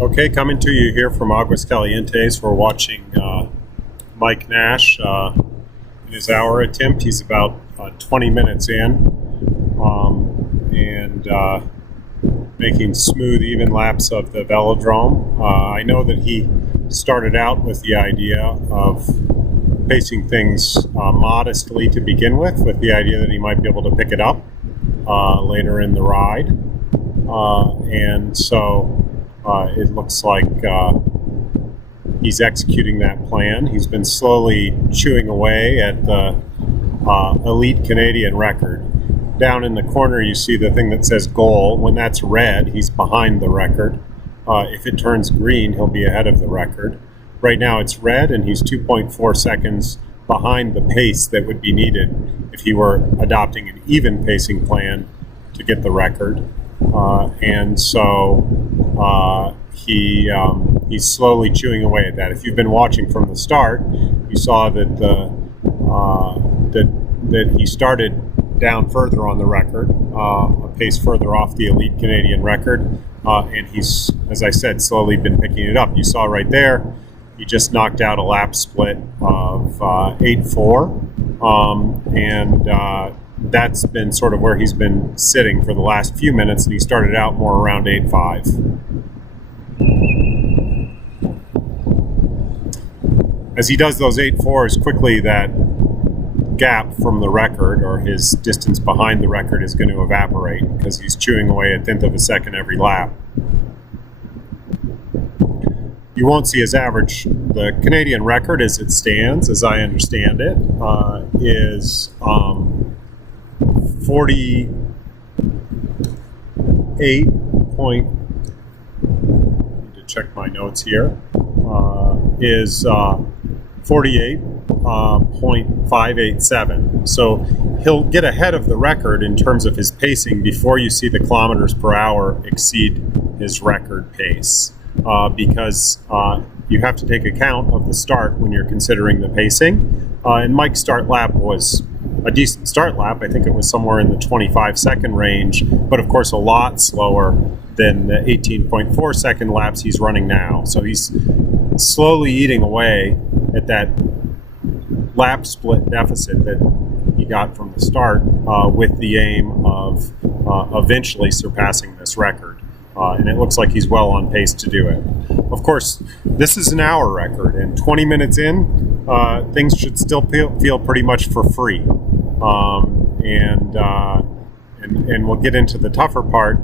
Okay, coming to you here from Aguascalientes. We're watching Mike Nash in his hour attempt. He's about 20 minutes in and making smooth, even laps of the Velodrome. I know that he started out with the idea of pacing things modestly to begin with the idea that he might be able to pick it up later in the ride. And so it looks like he's executing that plan. He's been slowly chewing away at the elite Canadian record. Down in the corner you see the thing that says goal. When that's red, he's behind the record. If it turns green, he'll be ahead of the record. Right now it's red, and he's 2.4 seconds behind the pace that would be needed if he were adopting an even pacing plan to get the record. And so he's slowly chewing away at that. If you've been watching from the start, you saw that that he started down further on the record, a pace further off the elite Canadian record, and he's, as I said, slowly been picking it up. You saw right there, he just knocked out a lap split of 8.4, and that's been sort of where he's been sitting for the last few minutes, and he started out more around 8.5. As he does those 8.4s quickly, that gap from the record, or his distance behind the record, is going to evaporate because he's chewing away a tenth of a second every lap. You won't see his average. The Canadian record as it stands, as I understand it, is 48 point, I need to check my notes here, is 48.587. So he'll get ahead of the record in terms of his pacing before you see the kilometers per hour exceed his record pace, because you have to take account of the start when you're considering the pacing. And Mike's start lap was a decent start lap. I think it was somewhere in the 25-second range, but of course a lot slower than the 18.4 second laps he's running now. So he's slowly eating away at that lap split deficit that he got from the start, with the aim of eventually surpassing this record. And it looks like he's well on pace to do it. Of course, this is an hour record, and 20 minutes in, things should still feel pretty much for free. And we'll get into the tougher part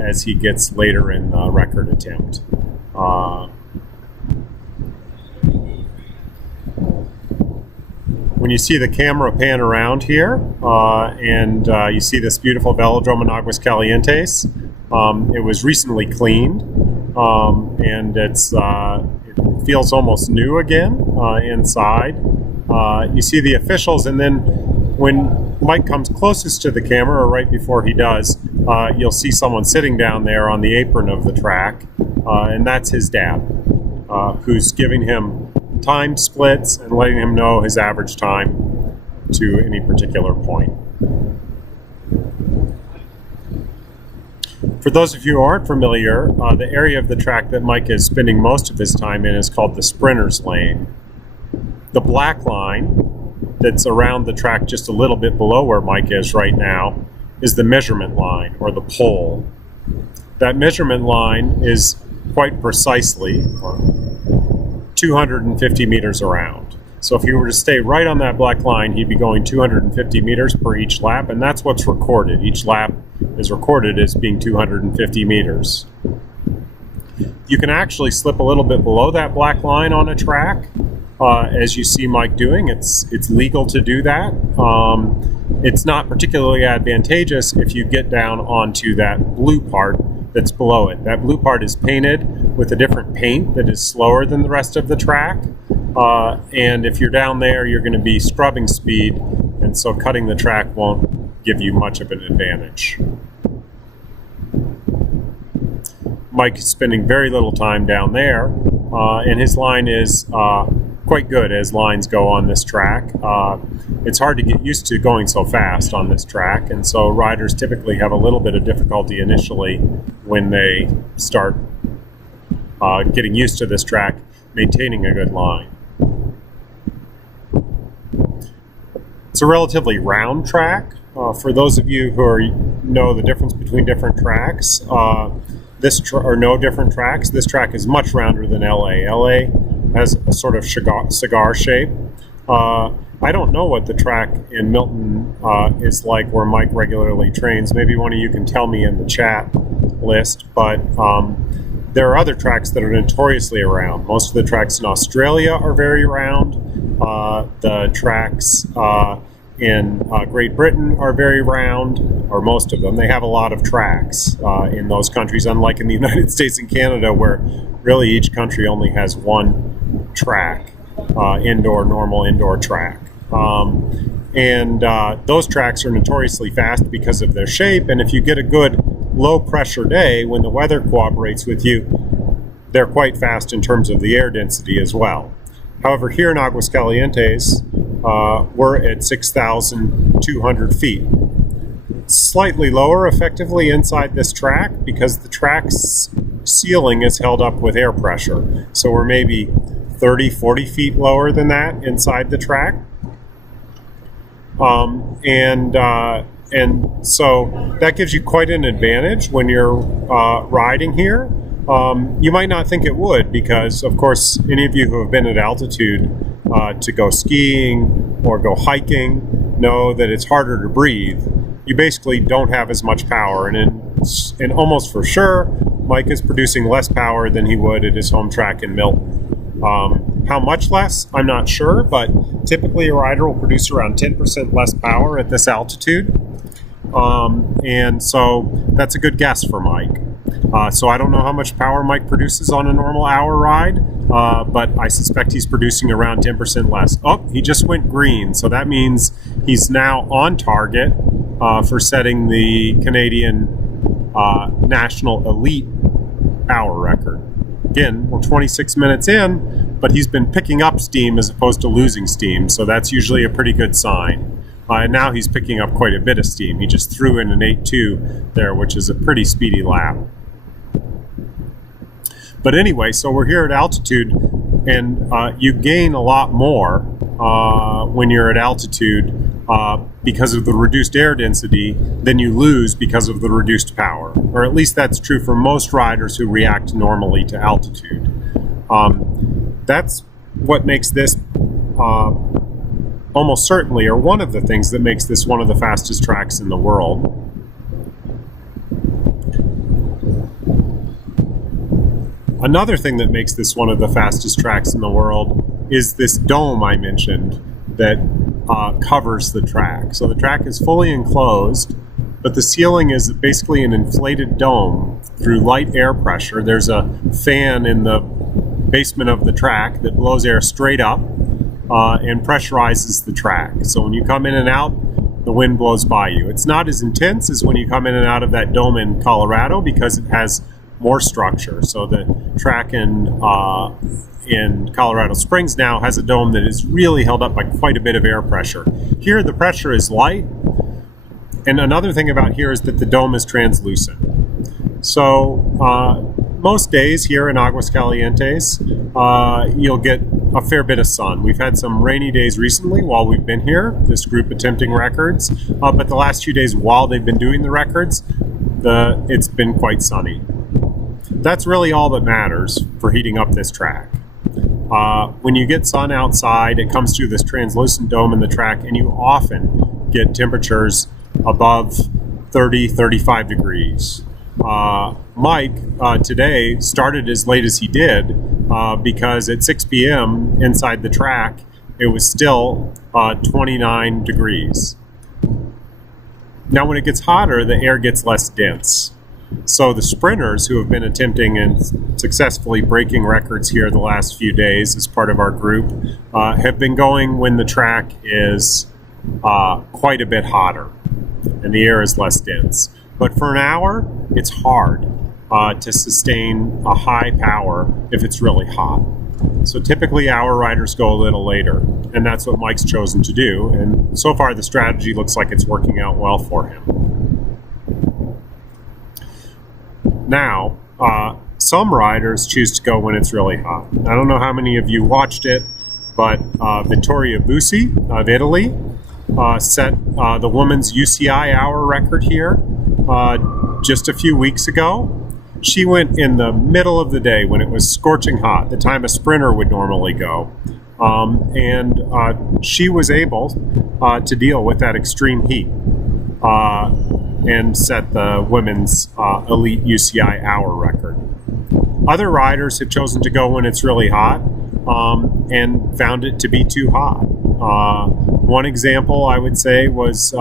as he gets later in the record attempt. When you see the camera pan around here, and you see this beautiful Velodromo in Aguascalientes, it was recently cleaned, and it feels almost new again inside. You see the officials, and then when Mike comes closest to the camera, or right before he does, you'll see someone sitting down there on the apron of the track, and that's his dad, who's giving him time splits and letting him know his average time to any particular point. For those of you who aren't familiar, the area of the track that Mike is spending most of his time in is called the Sprinter's Lane. The black line that's around the track just a little bit below where Mike is right now is the measurement line, or the pole. That measurement line is quite precisely 250 meters around. So if he were to stay right on that black line, he'd be going 250 meters per each lap, and that's what's recorded. Each lap is recorded as being 250 meters. You can actually slip a little bit below that black line on a track, as you see Mike doing. It's legal to do that. It's not particularly advantageous if you get down onto that blue part that's below it. That blue part is painted with a different paint that is slower than the rest of the track. And if you're down there, you're going to be scrubbing speed, and so cutting the track won't give you much of an advantage. Mike is spending very little time down there, and his line is quite good as lines go on this track. It's hard to get used to going so fast on this track, and so riders typically have a little bit of difficulty initially when they start getting used to this track, maintaining a good line. It's a relatively round track. For those of you who know the difference between different tracks, or no different tracks, this track is much rounder than LA. LA has a sort of cigar shape. I don't know what the track in Milton is like where Mike regularly trains. Maybe one of you can tell me in the chat list, but there are other tracks that are notoriously round. Most of the tracks in Australia are very round. The tracks in Great Britain are very round, or most of them. They have a lot of tracks in those countries, unlike in the United States and Canada, where really each country only has one track, normal indoor track. And those tracks are notoriously fast because of their shape, and if you get a good low pressure day when the weather cooperates with you, they're quite fast in terms of the air density as well. However, here in Aguascalientes, we're at 6,200 feet. It's slightly lower effectively inside this track because the track's ceiling is held up with air pressure. So we're maybe 30, 40 feet lower than that inside the track. And so that gives you quite an advantage when you're riding here. You might not think it would because, of course, any of you who have been at altitude to go skiing or go hiking know that it's harder to breathe. You basically don't have as much power, and almost for sure, Mike is producing less power than he would at his home track in Milton. How much less, I'm not sure, but typically a rider will produce around 10% less power at this altitude. And so that's a good guess for Mike. So I don't know how much power Mike produces on a normal hour ride, but I suspect he's producing around 10% less. Oh, he just went green, so that means he's now on target for setting the Canadian National Elite hour record. Again, we're 26 minutes in, but he's been picking up steam as opposed to losing steam, so that's usually a pretty good sign. And now he's picking up quite a bit of steam. He just threw in an 8.2 there, which is a pretty speedy lap. But anyway, so we're here at altitude, and you gain a lot more when you're at altitude because of the reduced air density than you lose because of the reduced power. Or at least that's true for most riders who react normally to altitude. That's what makes this almost certainly, or one of the things that makes this one of the fastest tracks in the world. Another thing that makes this one of the fastest tracks in the world is this dome I mentioned that covers the track. So the track is fully enclosed, but the ceiling is basically an inflated dome through light air pressure. There's a fan in the basement of the track that blows air straight up and pressurizes the track. So when you come in and out, the wind blows by you. It's not as intense as when you come in and out of that dome in Colorado because it has more structure. So the track in Colorado Springs now has a dome that is really held up by quite a bit of air pressure. Here the pressure is light, and another thing about here is that the dome is translucent. So most days here in Aguascalientes, you'll get a fair bit of sun. We've had some rainy days recently while we've been here, this group attempting records, but the last few days while they've been doing the records, it's been quite sunny. That's really all that matters for heating up this track. When you get sun outside, it comes through this translucent dome in the track, and you often get temperatures above 30, 35 degrees. Mike today started as late as he did because at 6 p.m. inside the track, it was still 29 degrees. Now when it gets hotter, the air gets less dense. So the sprinters who have been attempting and successfully breaking records here the last few days as part of our group have been going when the track is quite a bit hotter and the air is less dense. But for an hour, it's hard to sustain a high power if it's really hot. So typically hour riders go a little later, and that's what Mike's chosen to do. And so far the strategy looks like it's working out well for him. Now, some riders choose to go when it's really hot. I don't know how many of you watched it, but Vittoria Busi of Italy set the women's UCI hour record here just a few weeks ago. She went in the middle of the day when it was scorching hot, the time a sprinter would normally go. And she was able to deal with that extreme heat and set the women's elite UCI hour record. Other riders have chosen to go when it's really hot and found it to be too hot. One example I would say was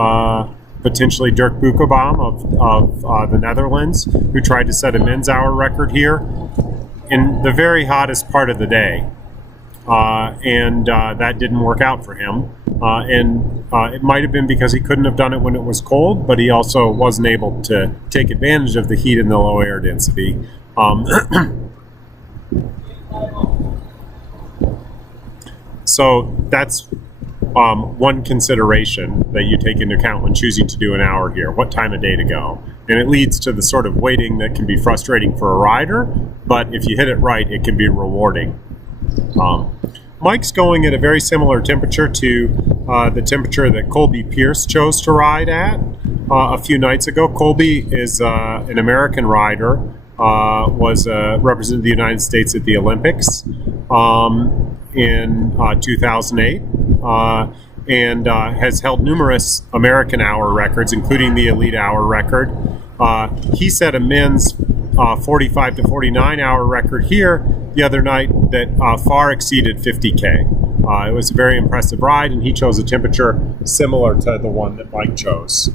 potentially Dirk Boekebaum of the Netherlands, who tried to set a men's hour record here in the very hottest part of the day. And that didn't work out for him. And it might have been because he couldn't have done it when it was cold, but he also wasn't able to take advantage of the heat and the low air density. So that's one consideration that you take into account when choosing to do an hour here, what time of day to go. And it leads to the sort of waiting that can be frustrating for a rider, but if you hit it right, it can be rewarding. Mike's going at a very similar temperature to the temperature that Colby Pierce chose to ride at a few nights ago. Colby is an American rider, was represented the United States at the Olympics in 2008, and has held numerous American hour records, including the elite hour record. He set a men's 45 to 49 hour record here the other night that far exceeded 50K. It was a very impressive ride, and he chose a temperature similar to the one that Mike chose.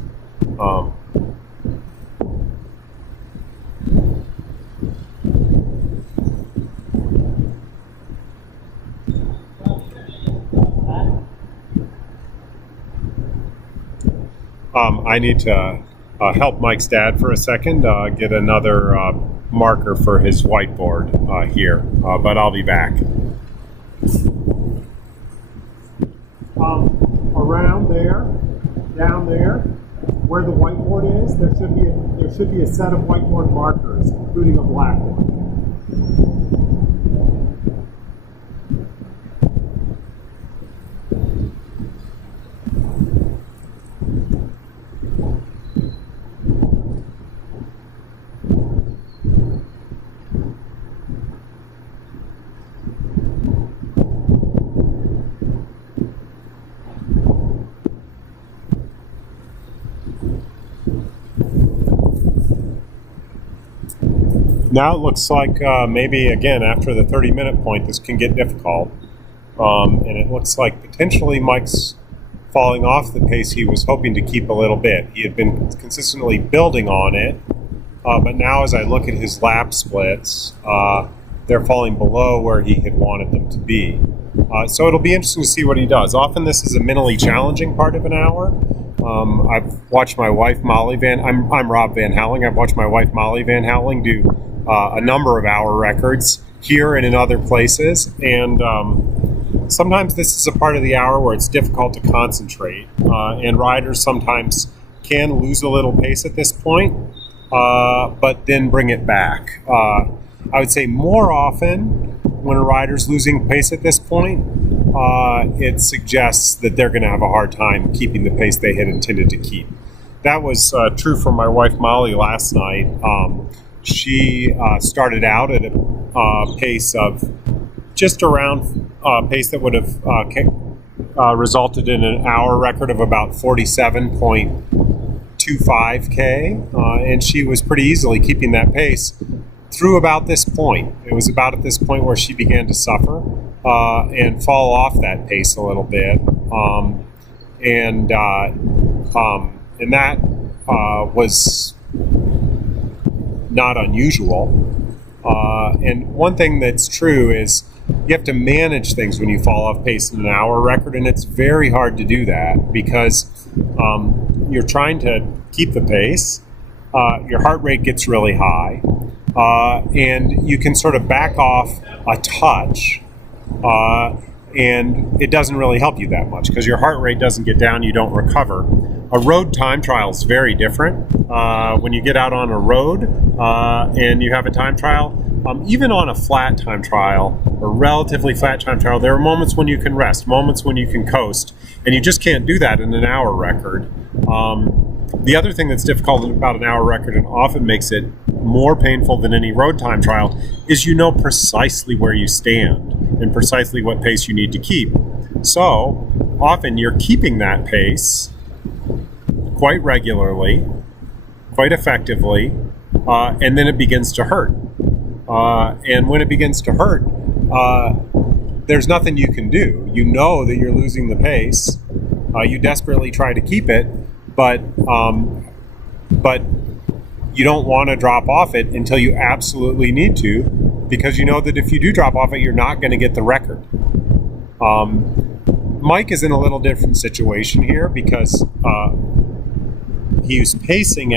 I need to help Mike's dad for a second, get another marker for his whiteboard here, but I'll be back. Around there, down there, where the whiteboard is, there should be a set of whiteboard markers, including a black one. Now it looks like maybe, again, after the 30-minute point, this can get difficult. And it looks like potentially Mike's falling off the pace he was hoping to keep a little bit. He had been consistently building on it, but now as I look at his lap splits, they're falling below where he had wanted them to be. So it'll be interesting to see what he does. Often this is a mentally challenging part of an hour. I've watched my wife, Molly I'm Rob Van Houweling. I've watched my wife, Molly Van Houweling, do a number of hour records here and in other places. And sometimes this is a part of the hour where it's difficult to concentrate. And riders sometimes can lose a little pace at this point, but then bring it back. I would say more often when a rider's losing pace at this point, it suggests that they're going to have a hard time keeping the pace they had intended to keep. That was true for my wife Molly last night. She started out at a pace of just around pace that would have resulted in an hour record of about 47.25K, and she was pretty easily keeping that pace through about this point. It was about at this point where she began to suffer and fall off that pace a little bit, and that was not unusual. And one thing that's true is you have to manage things when you fall off pace in an hour record, and it's very hard to do that because you're trying to keep the pace. Your heart rate gets really high, and you can sort of back off a touch, and it doesn't really help you that much because your heart rate doesn't get down, you don't recover. A road time trial is very different. When you get out on a road and you have a time trial, even on a flat time trial or relatively flat time trial, there are moments when you can rest, moments when you can coast, and you just can't do that in an hour record. The other thing that's difficult about an hour record and often makes it more painful than any road time trial is you know precisely where you stand and precisely what pace you need to keep. So often you're keeping that pace quite regularly, quite effectively, and then it begins to hurt. And when it begins to hurt, there's nothing you can do. You know that you're losing the pace. You desperately try to keep it, but you don't want to drop off it until you absolutely need to, because you know that if you do drop off it, you're not going to get the record. Mike is in a little different situation here because he's pacing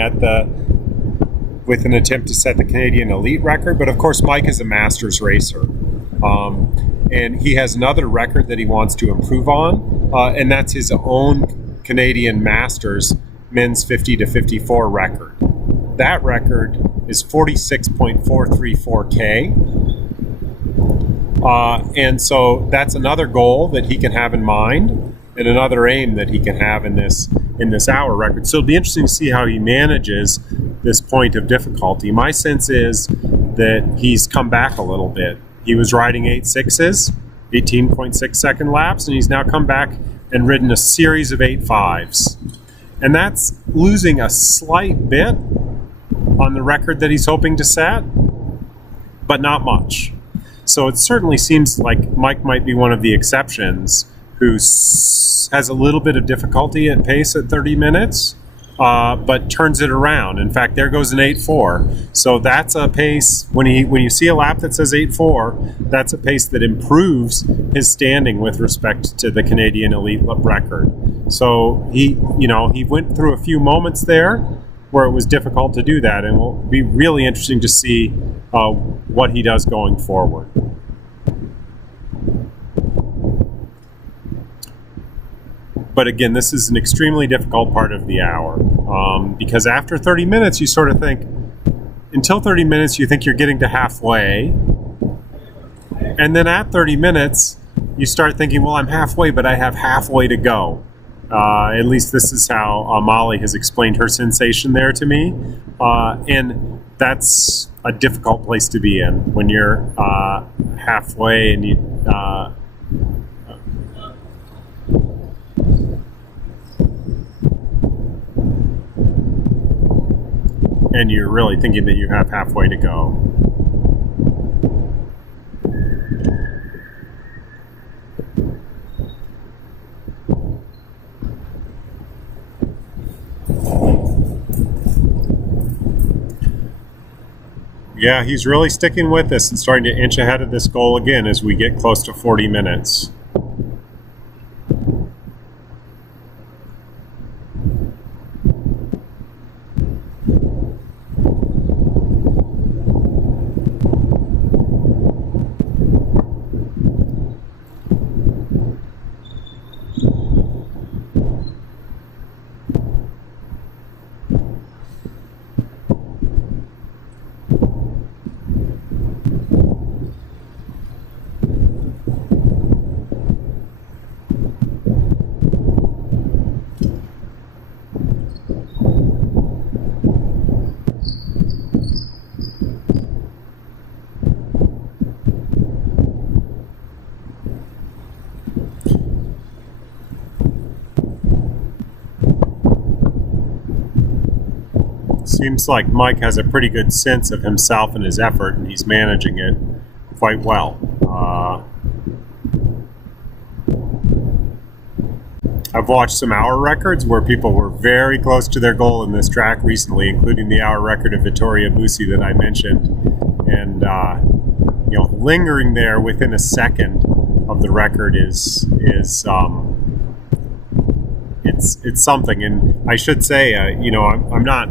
with an attempt to set the Canadian elite record, but of course Mike is a masters racer. And he has another record that he wants to improve on, and that's his own Canadian Masters men's 50 to 54 record. That record is 46.434K. And so that's another goal that he can have in mind and another aim that he can have in this hour record. So it'll be interesting to see how he manages this point of difficulty. My sense is that he's come back a little bit. He was riding 8.6s, 18.6 second laps, and he's now come back and ridden a series of 8.5s. And that's losing a slight bit on the record that he's hoping to set, but not much. So it certainly seems like Mike might be one of the exceptions who has a little bit of difficulty at pace at 30 minutes, but turns it around. In fact, there goes an 8.4. So that's a pace, when you see a lap that says 8.4, that's a pace that improves his standing with respect to the Canadian elite record. So he went through a few moments there where it was difficult to do that, and it will be really interesting to see what he does going forward. But again, this is an extremely difficult part of the hour, because after 30 minutes, you sort of think, until 30 minutes, you think you're getting to halfway. And then at 30 minutes, you start thinking, well, I'm halfway, but I have halfway to go. At least this is how Molly has explained her sensation there to me. And that's a difficult place to be in when you're halfway and you're really thinking that you have halfway to go. Yeah, he's really sticking with this and starting to inch ahead of this goal again as we get close to 40 minutes. Seems like Mike has a pretty good sense of himself and his effort, and he's managing it quite well. I've watched some hour records where people were very close to their goal in this track recently, including the hour record of Vittoria Busi that I mentioned, and lingering there within a second of the record is it's something. And I should say, I'm not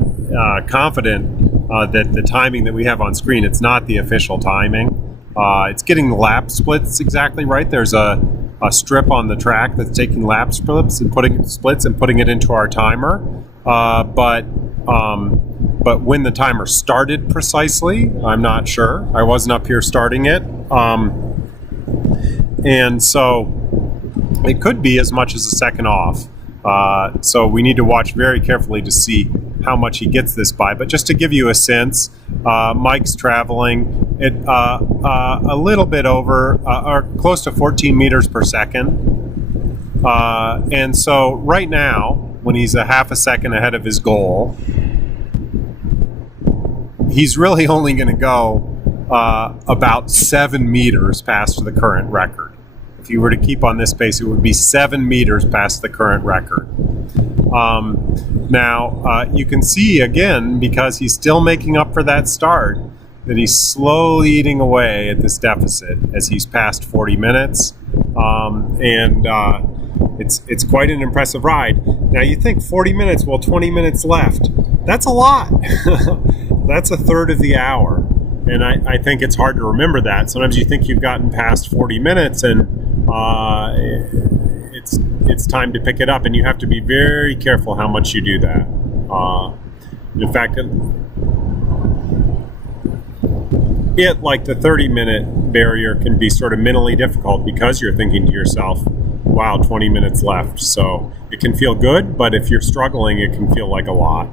confident that the timing that we have on screen, it's not the official timing. It's getting the lap splits exactly right. There's a strip on the track that's taking lap splits and putting it into our timer. But but when the timer started precisely, I'm not sure. I wasn't up here starting it. And so it could be as much as a second off. So we need to watch very carefully to see how much he gets this by. But just to give you a sense, Mike's traveling at a little bit over, or close to 14 meters per second. And so right now, when he's a half a second ahead of his goal, he's really only going to go about 7 meters past the current record. If you were to keep on this pace, it would be 7 meters past the current record. Now, you can see, again, because he's still making up for that start, that he's slowly eating away at this deficit as he's past 40 minutes. It's quite an impressive ride. Now, you think 40 minutes, well, 20 minutes left. That's a lot. That's a third of the hour. And I think it's hard to remember that. Sometimes you think you've gotten past 40 minutes and it's time to pick it up, and you have to be very careful how much you do that. In fact, like the 30-minute barrier can be sort of mentally difficult because you're thinking to yourself, wow, 20 minutes left. So it can feel good, but if you're struggling, it can feel like a lot.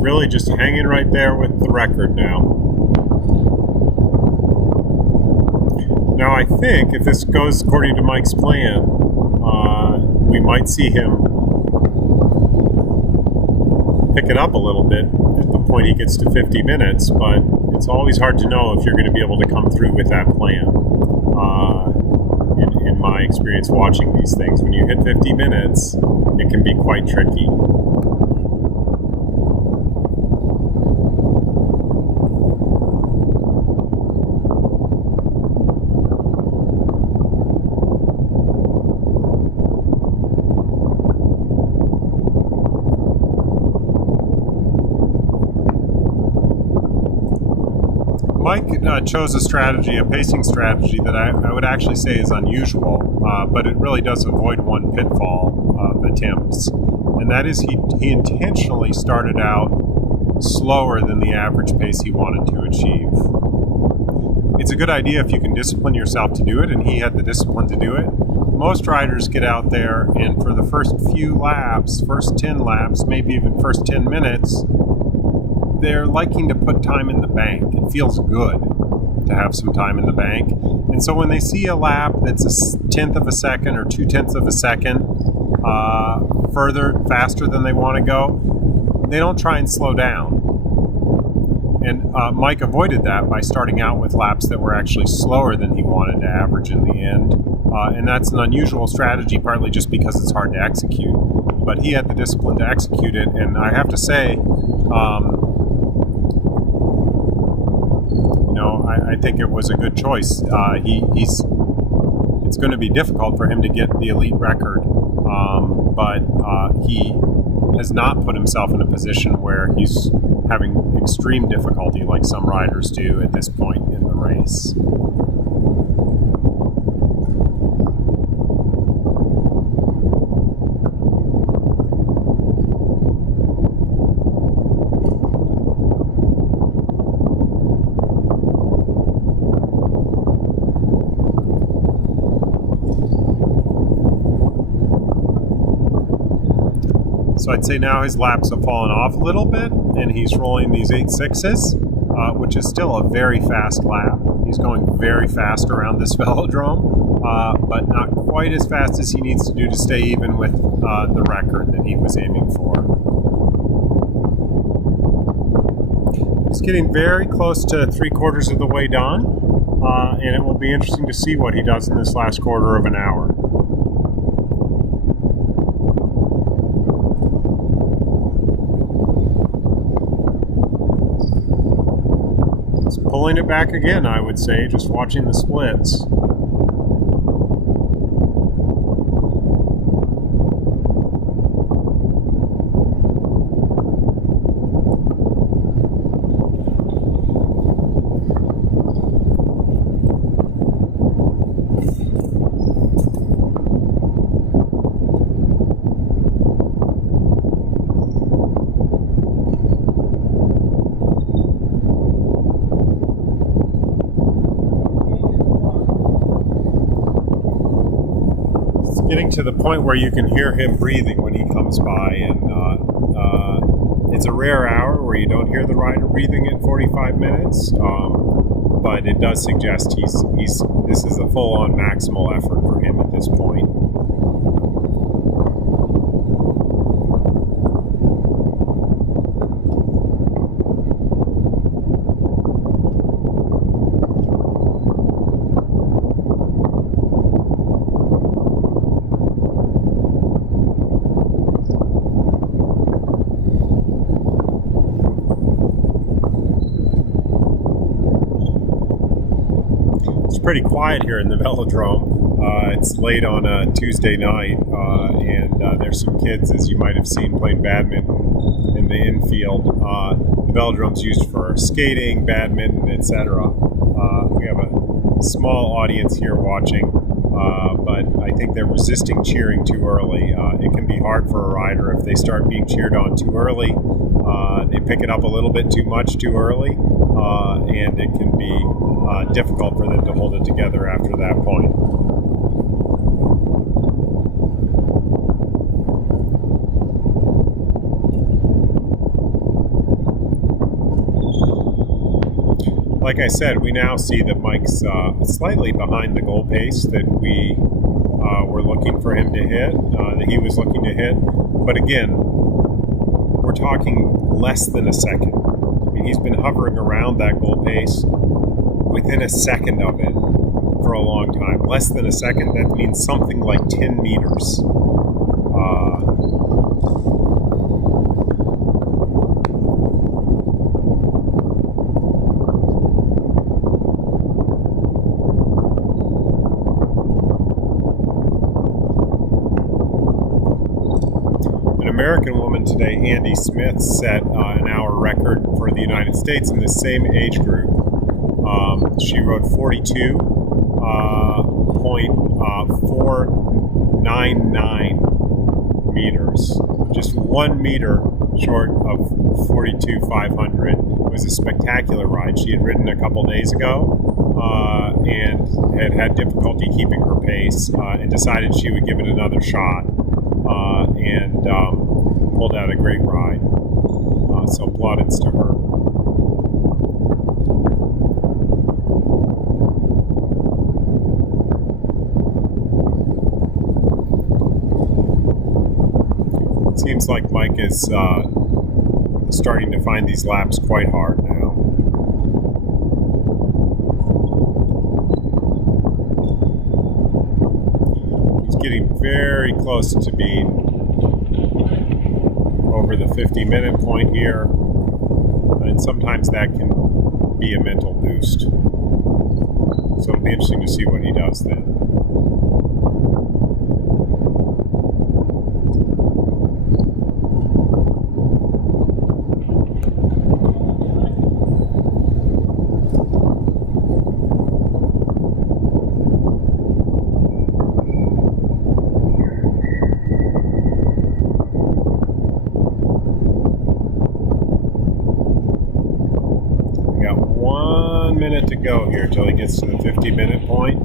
Really just hanging right there with the record now. Now I think if this goes according to Mike's plan, we might see him pick it up a little bit at the point he gets to 50 minutes, but it's always hard to know if you're going to be able to come through with that plan. In my experience watching these things, when you hit 50 minutes, it can be quite tricky. Mike chose a strategy, a pacing strategy that I would actually say is unusual, but it really does avoid one pitfall of attempts, and that is he intentionally started out slower than the average pace he wanted to achieve. It's a good idea if you can discipline yourself to do it, and he had the discipline to do it. Most riders get out there, and for the first few laps, first 10 laps, maybe even first 10 minutes, they're liking to put time in the bank. It feels good to have some time in the bank. And so when they see a lap that's a 1/10 of a second or 2/10 of a second faster than they want to go, they don't try and slow down. And Mike avoided that by starting out with laps that were actually slower than he wanted to average in the end. And that's an unusual strategy, partly just because it's hard to execute. But he had the discipline to execute it, and I have to say, I think it was a good choice. It's going to be difficult for him to get the elite record, but he has not put himself in a position where he's having extreme difficulty like some riders do at this point in the race. So I'd say now his laps have fallen off a little bit, and he's rolling these 8.6s, which is still a very fast lap. He's going very fast around this velodrome. but not quite as fast as he needs to do to stay even with the record that he was aiming for. He's getting very close to 3/4 of the way done, and it will be interesting to see what he does in this last quarter of an hour. He's pulling it back again, I would say, just watching the splits. Getting to the point where you can hear him breathing when he comes by, and it's a rare hour where you don't hear the rider breathing at 45 minutes, but it does suggest this is a full-on maximal effort for him at this point. Pretty quiet here in the Velodrome. It's late on a Tuesday night, and there's some kids, as you might have seen, playing badminton in the infield. The Velodrome's used for skating, badminton, etc. We have a small audience here watching, but I think they're resisting cheering too early. It can be hard for a rider if they start being cheered on too early. They pick it up a little bit too much too early, and it can be difficult for them to hold it together after that point. Like I said, we now see that Mike's slightly behind the goal pace that we were looking for him to hit, that he was looking to hit. But again, we're talking less than a second. I mean, he's been hovering around that goal pace within a second of it for a long time. Less than a second, that means something like 10 meters. An American woman today, Andy Smith, set an hour record for the United States in the same age group. She rode 42.499 meters, just 1 meter short of 42,500. It was a spectacular ride. She had ridden a couple days ago and had difficulty keeping her pace, and decided she would give it another shot, and pulled out a great ride. So plaudits to her. Seems like Mike is starting to find these laps quite hard now. He's getting very close to being over the 50-minute point here, and sometimes that can be a mental boost. So it'll be interesting to see what he does then. To go here till he gets to the 50-minute point.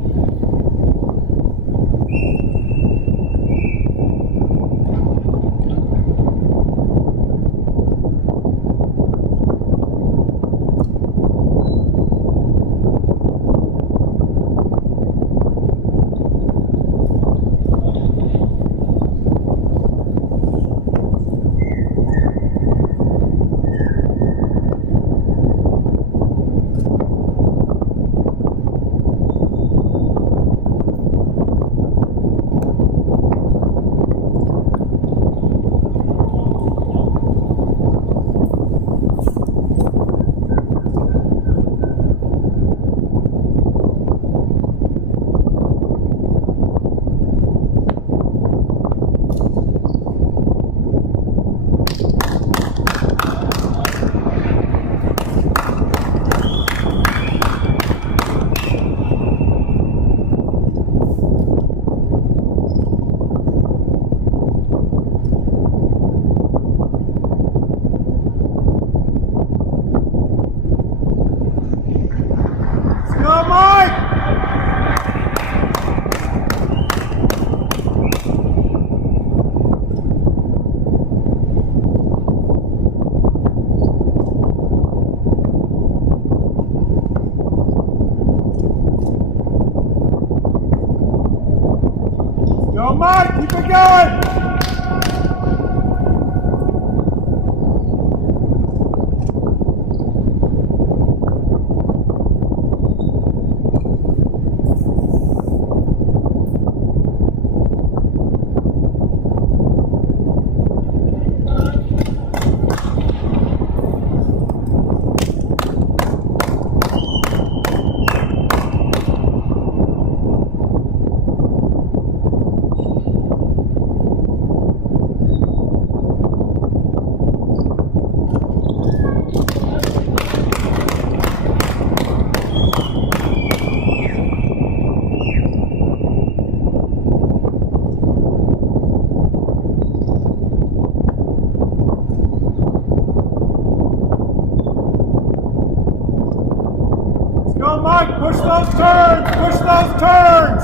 those turns! Push those turns!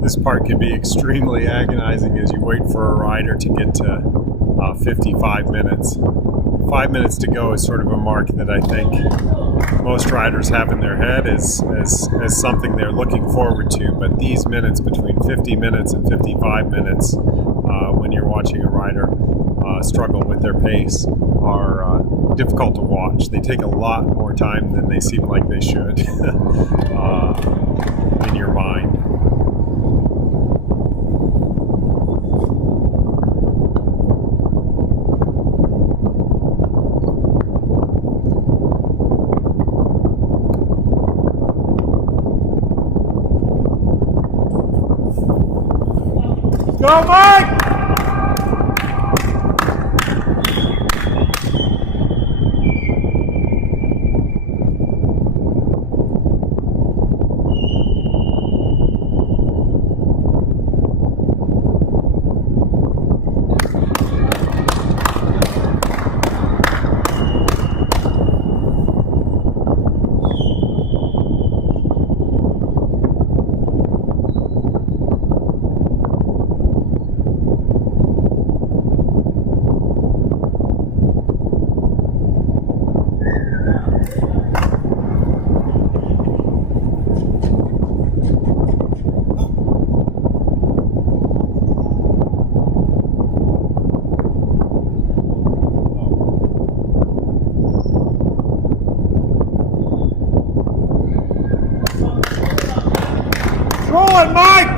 This part can be extremely agonizing as you wait for a rider to get to 55 minutes. 5 minutes to go is sort of a mark that I think most riders have in their head as something they're looking forward to. But these minutes between 50 minutes and 55 minutes, when you're watching a rider struggle with their pace, are difficult to watch. They take a lot more time than they seem like they should in your mind. Go, Mike! Rolling, Mike!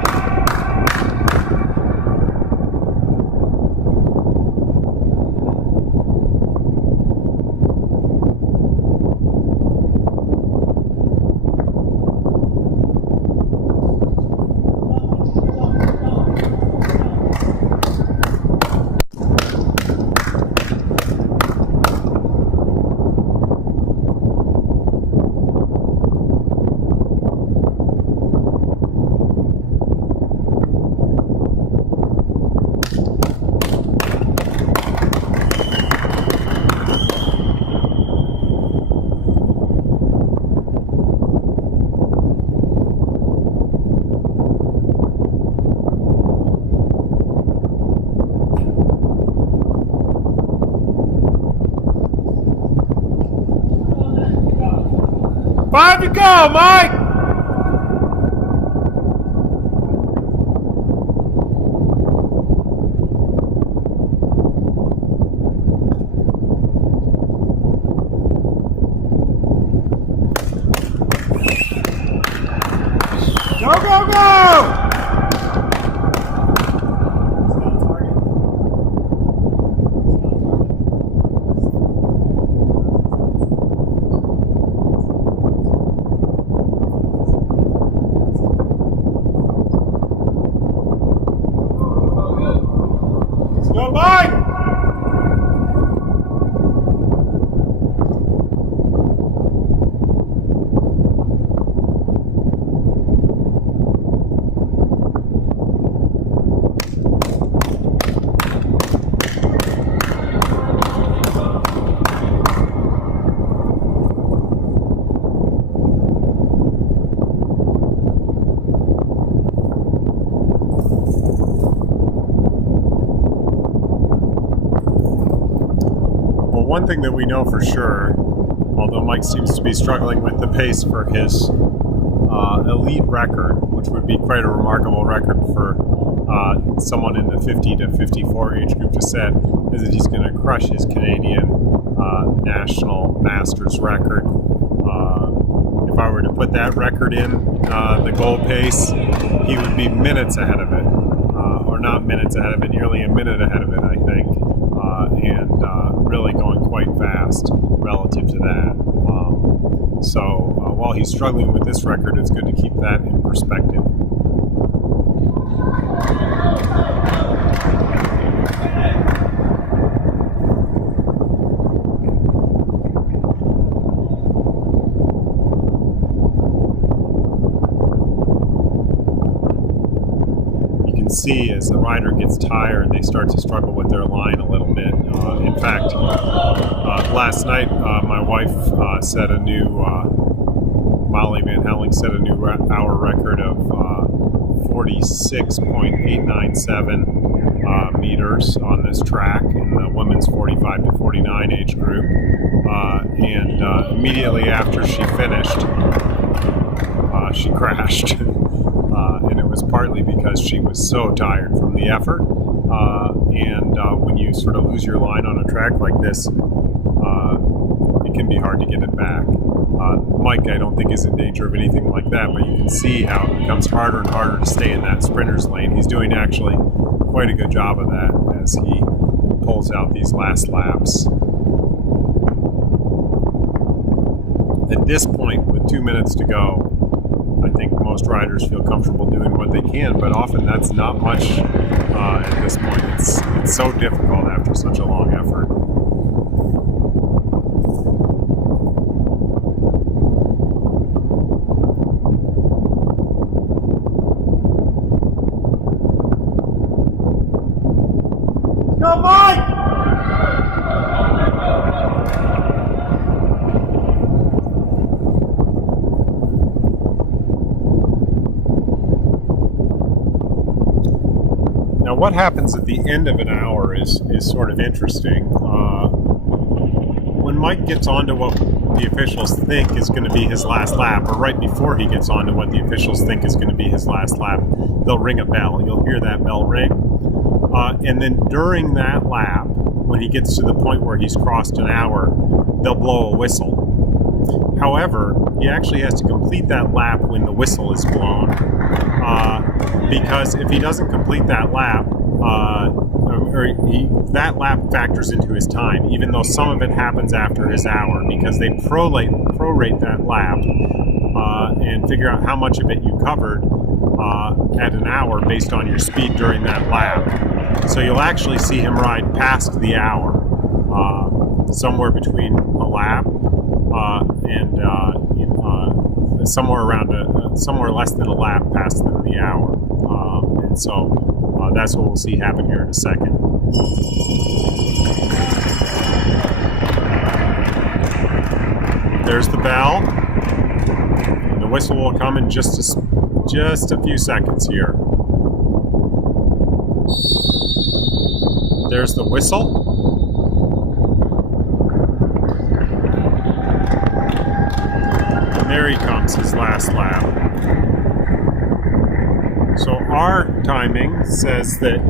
Five to go, Mike! Go, go, go! Go, Mike! One thing that we know for sure, although Mike seems to be struggling with the pace for his elite record, which would be quite a remarkable record for someone in the 50 to 54 age group to set, is that he's going to crush his Canadian national masters record. If I were to put that record in, the goal pace, he would be minutes ahead of it. Or not minutes ahead of it, nearly a minute ahead of it, I think. And really going quite fast relative to that. So while he's struggling with this record, it's good to keep that in perspective. See, as the rider gets tired, they start to struggle with their line a little bit. In fact, last night my wife set a new, Molly Van Helling set a new hour record of 46.897 meters on this track in the women's 45 to 49 age group. And immediately after she finished, she crashed. And it was partly because she was so tired from the effort. And when you sort of lose your line on a track like this, it can be hard to get it back. Mike, I don't think, is in danger of anything like that, but you can see how it becomes harder and harder to stay in that sprinter's lane. He's doing actually quite a good job of that as he pulls out these last laps. At this point, with 2 minutes to go, I think most riders feel comfortable doing what they can, but often that's not much at this point. It's so difficult after such a long effort. Go, Mike! Now, what happens at the end of an hour is sort of interesting. When Mike gets onto what the officials think is going to be his last lap, or right before he gets onto what the officials think is going to be his last lap, they'll ring a bell. You'll hear that bell ring. And then during that lap, when he gets to the point where he's crossed an hour, they'll blow a whistle. However, he actually has to complete that lap when the whistle is blown, because if he doesn't complete that lap, that lap factors into his time, even though some of it happens after his hour, because they prorate that lap and figure out how much of it you covered at an hour based on your speed during that lap. So you'll actually see him ride past the hour, somewhere between a lap and somewhere around somewhere less than a lap past the hour. And so that's what we'll see happen here in a second. There's the bell. And the whistle will come in just a few seconds here. There's the whistle. And there he comes, his last lap. So our timing says that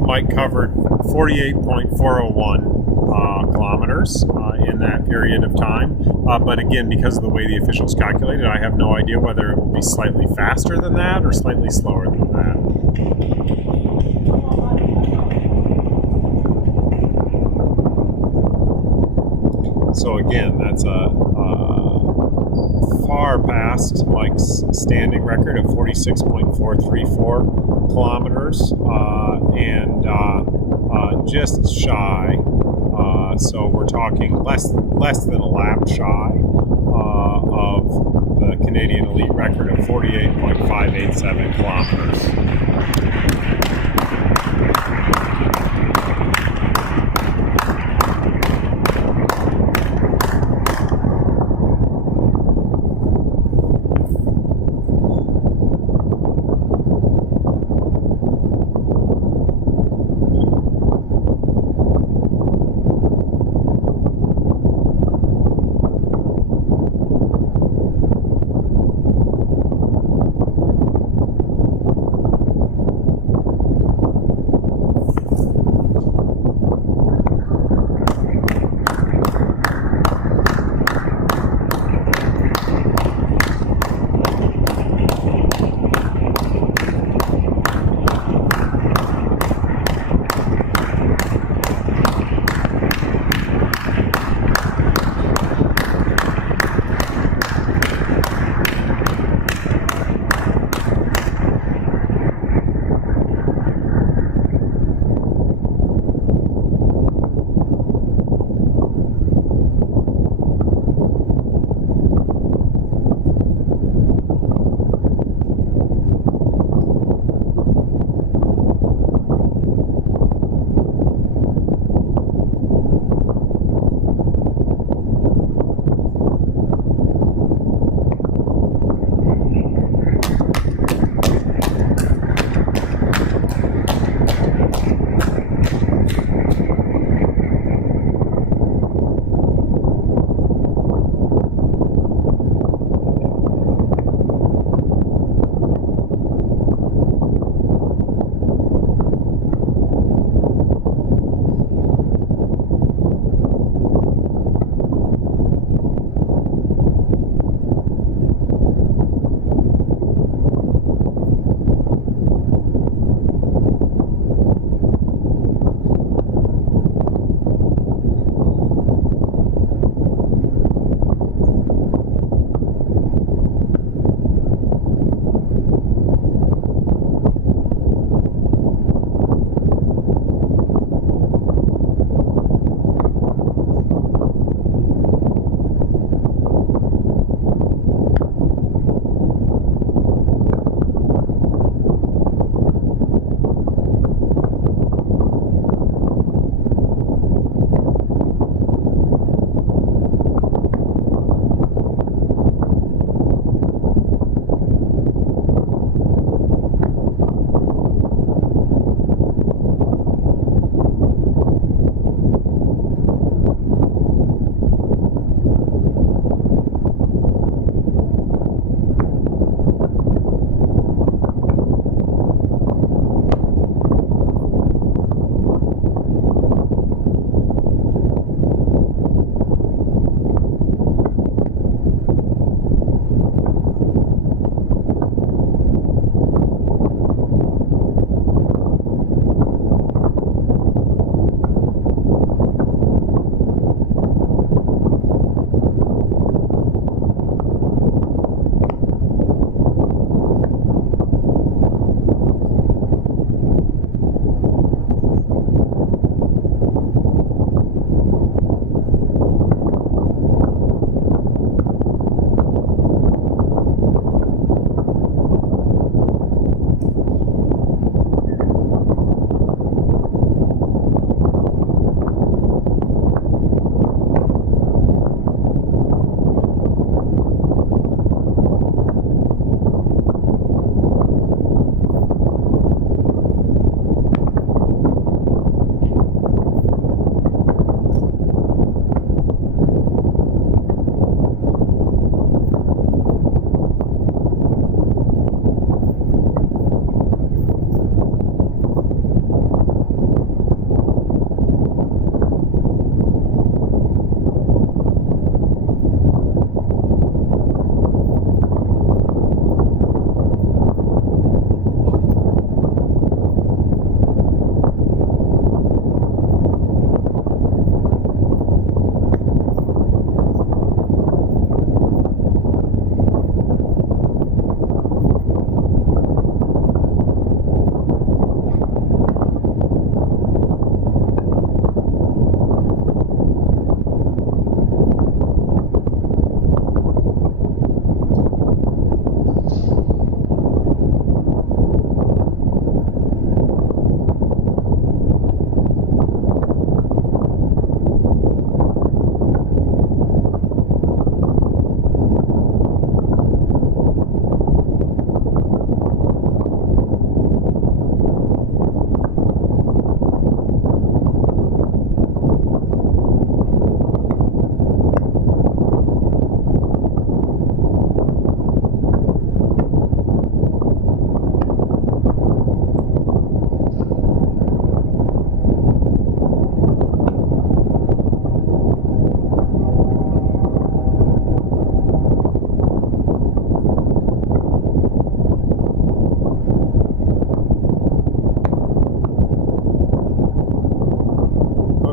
Mike covered 48.401 kilometers in that period of time. But again, because of the way the officials calculated, I have no idea whether it will be slightly faster than that or slightly slower than that. So again, that's far past Mike's standing record of 46.434 kilometers and just shy. So we're talking less than a lap shy of the Canadian elite record of 48.587 kilometers.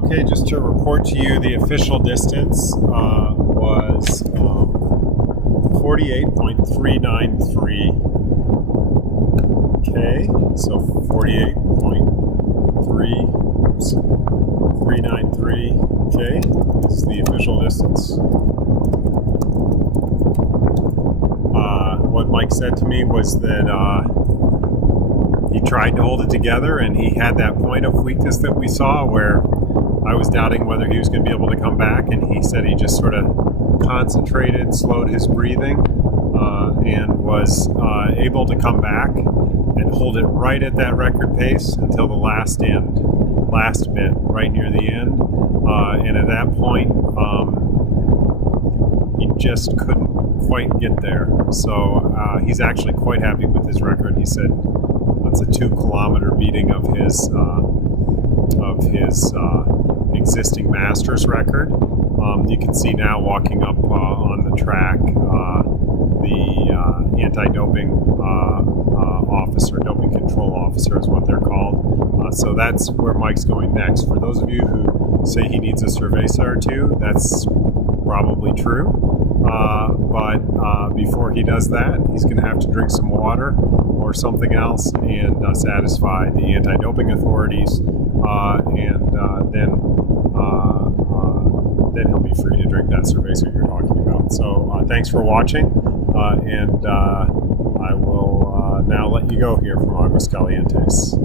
Okay, just to report to you, the official distance was 48.393 K. So 48.393 K is the official distance. What Mike said to me was that he tried to hold it together, and he had that point of weakness that we saw where I was doubting whether he was going to be able to come back, and he said he just sort of concentrated, slowed his breathing, and was able to come back and hold it right at that record pace until the last bit, right near the end. And at that point, he just couldn't quite get there. So he's actually quite happy with his record. He said it's a 2-kilometer beating of his existing Masters record. You can see now walking up on the track the anti-doping officer, doping control officer is what they're called. So that's where Mike's going next. For those of you who say he needs a cerveza or two, that's probably true. But before he does that, he's going to have to drink some water or something else and satisfy the anti-doping authorities, and then he'll be free to drink that cerveza you're talking about. So thanks for watching, and I will now let you go here from Aguascalientes.